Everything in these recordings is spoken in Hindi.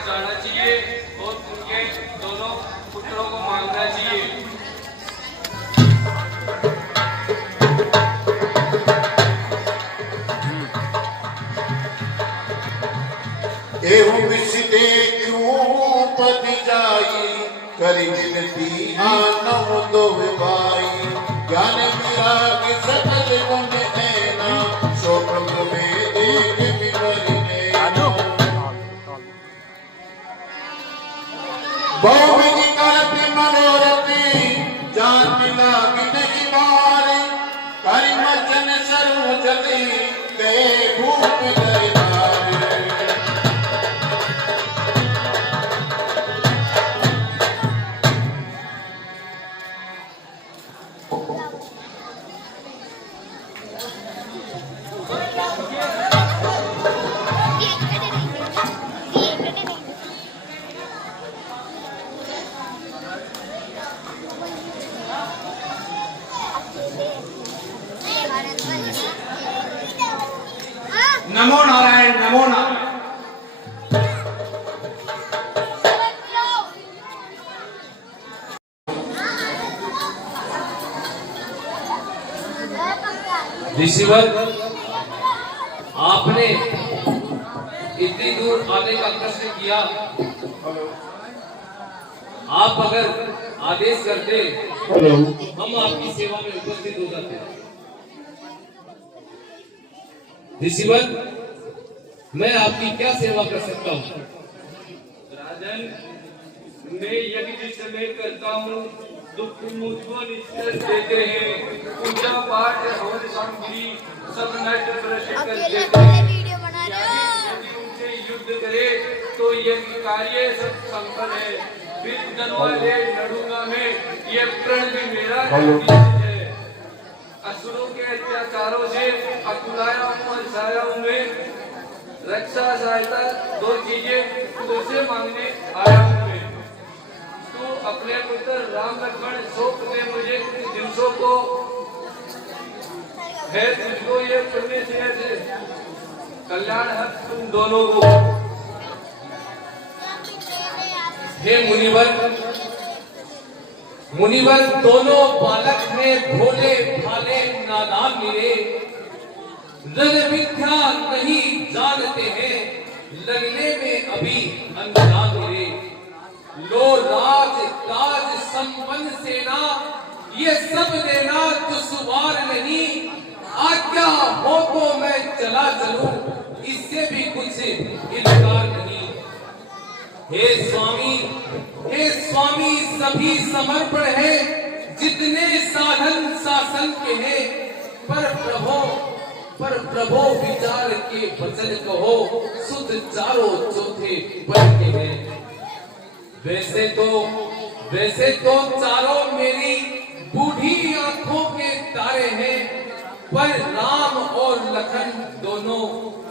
जाना चाहिए और उनके दोनों पुत्रों को मांगना चाहिए। एहु विसते क्यों पद जाई करी विनती आनव दो भाई ज्ञान विराग सकल गुण ऐना सो प्रभु में देख विवरि बहु विधि करति मनोरथी जान मिला नहीं मारे करि मचन सर्व जति गए भूप गए नमो नारायण नमो नारायण। ऋषिवर, आपने इतनी दूर आने का कष्ट किया, आप अगर आदेश करते हम आपकी सेवा में उपस्थित हो जाते। ऋषिवर, मैं आपकी क्या सेवा कर सकता हूँ? राजन, मैं यज्ञ समय करता हूँ, दुख मुझको निश्चय देते हैं, पूजा पाठ हवन सामग्री सब नष्ट भ्रष्ट कर देते हैं। यदि उनसे युद्ध करे तो यज्ञ कार्य सब संपन्न है। फिर धनवाले लड़ूंगा मैं, ये प्रण भी मेरा है। असुरों के अत्याचारों से अकुलाया हूँ, अलसाया हूँ मैं। रक्षा सहायता दो चीजें तुझसे मांगने आया हूँ मैं। तू अपने पुत्र राम लक्ष्मण सौंप दे मुझे कुछ दिवसों को, है तुझको ये पुण्य से कल्याण है तुम दोनों को। हे मुनिवर, मुनिवर दोनों बालक में भोले भाले नादान मिले, रन विद्या नहीं जानते हैं, लगने में अभी अनजान मिले। लो राज ताज संपन्न सेना, ये सब देना दुश्वार नहीं, आज्ञा हो तो मैं चला चलूं, इससे भी कुछ इनकार नहीं। हे स्वामी सभी समर्पण है, जितने साधन शासन के हैं, पर प्रभो विचार के वचन कहो, सुध चारों चौथे पद के हैं। वैसे तो चारों मेरी बूढ़ी आंखों के तारे हैं, पर राम और लखन दोनों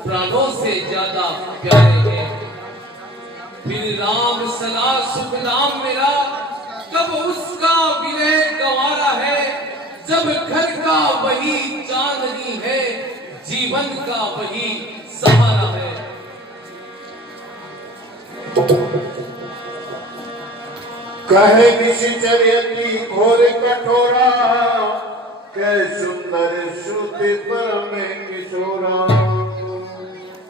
प्राणों से ज्यादा प्यारे हैं। फिर राम सदा सुख नाम मेरा, कब उसका विनय गंवारा है, जब घर का वही चांदनी है, जीवन का वही सहारा है। कहे निश्चर्यति घोर कठोरा, के सुंदर श्रुति पर में किशोरा।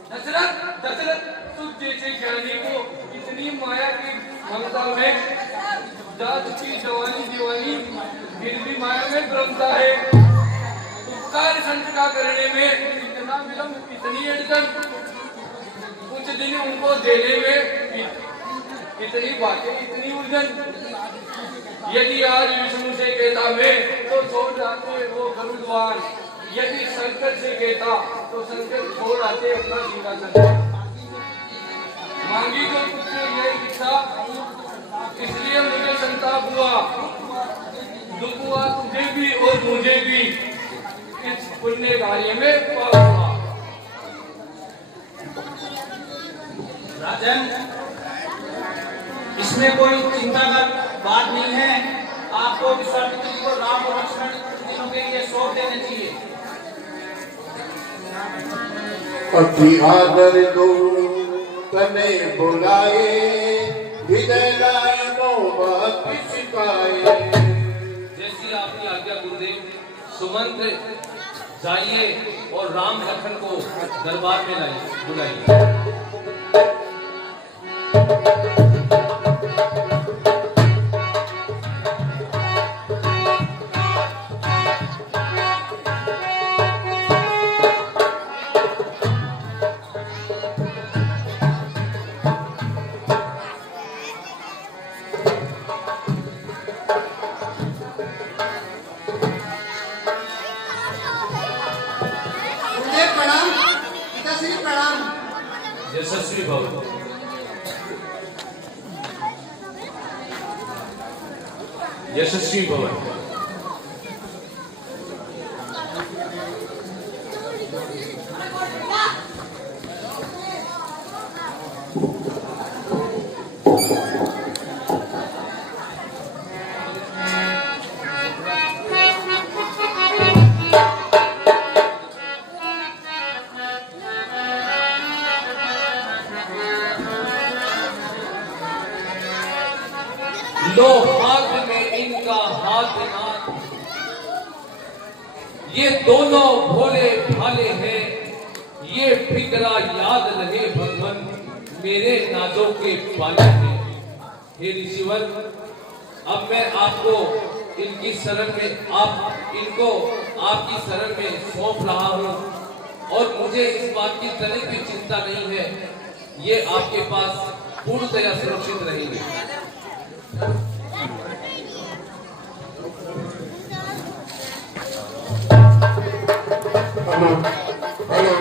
दशरथ दशरथ तुझ जैसे ज्ञानी को इतनी माया की ममता में जात की जवानी दीवानी फिर भी माया में भ्रमता है। उपकार संत का करने में इतना विलंब, इतनी अड़चन, कुछ दिन उनको देने में इतनी बातें, इतनी उलझन। यदि आज विष्णु से कहता मैं तो छोड़ जाते वो गरुड़वान, यदि शंकर से कहता तो शंकर छोड़ आते अपना सिंहासन। मांगी तो तुझसे ये इच्छा, इसलिए मुझे संताप हुआ, दुख हुआ तुझे भी और मुझे भी, इस पुण्य कार्य में पाप हुआ। राजन, इसमें कोई चिंता का बात नहीं है। आपको विश्वामित्र जी को राम और लक्ष्मण कुछ दिनों के लिए सौंप देने चाहिए। अति आदर दो तने बुलाए, हृदय लाइनो बात सिखाए। जैसी आपकी आज्ञा गुरुदेव। सुमंत्र जाइए और राम लखन को दरबार में लाइए, बुलाइए। प्रणाम, पिताश्री प्रणाम। यशस्वी भव। यशस्वी भव। लो हाथ में इनका हाथ नाथ, ये दोनों भोले भाले हैं, ये फिक्रा याद रहे भगवान मेरे नाजों के पाले हैं। हे ऋषिवर, अब मैं आपको इनकी शरण में इनको आपकी शरण में सौंप रहा हूँ, और मुझे इस बात की तनिक भी चिंता नहीं है, ये आपके पास पूर्णतया सुरक्षित रहेंगे। हेलो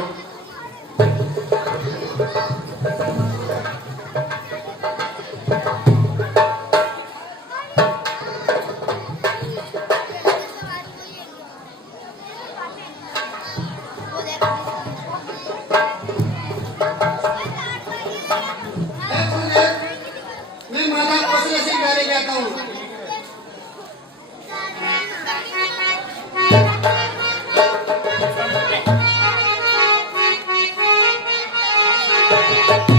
मैं माता कौशल्या से प्यारे जाता हूँ। Thank you.